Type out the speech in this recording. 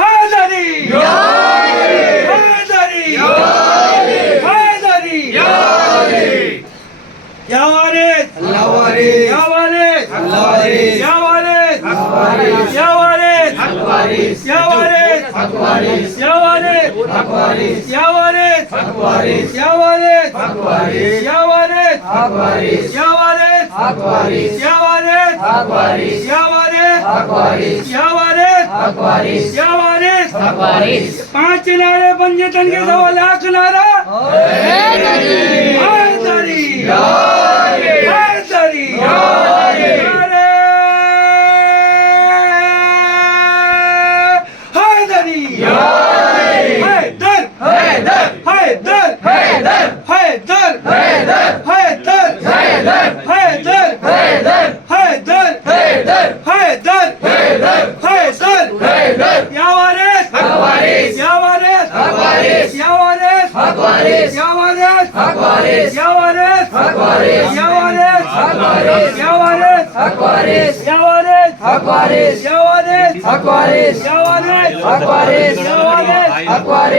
हैदरी हैदरी हैदरी या वारिस अल्लाह वारिस या वारिस अल्लाह वारिस या वारिस हक वारिस या वारिस हक वारिस या वारिस हक वारिस या वारिस हक वारिस या वारिस हक वारिस या वारिस हक वारिस या वारिस हक वारिस या वारिस हक वारिस या वारिस हक वारिस या वारिस हक वारिस या वारिस हक वारिस या वारिस हक वारिस 5 नारे पंजे तनके 100 लाख नारा हैदरी हैदरी हैदरी हैदरी हैदर हैदर हैदर हैदर हैदर हैदर हैदर हैदर हैदर हैदर हैदर हैदर हैदर हैदर हैदर हैदर या वारिस हक वारिस या वारिस हक वारिस या वारिस हक वारिस या वारिस हक वारिस या वारिस हक वारिस या वारिस हक वारिस या वारिस हक वारिस या वारिस हक वारिस या वारिस हक वारिस या वारिस हक वारिस या वारिस हक वारिस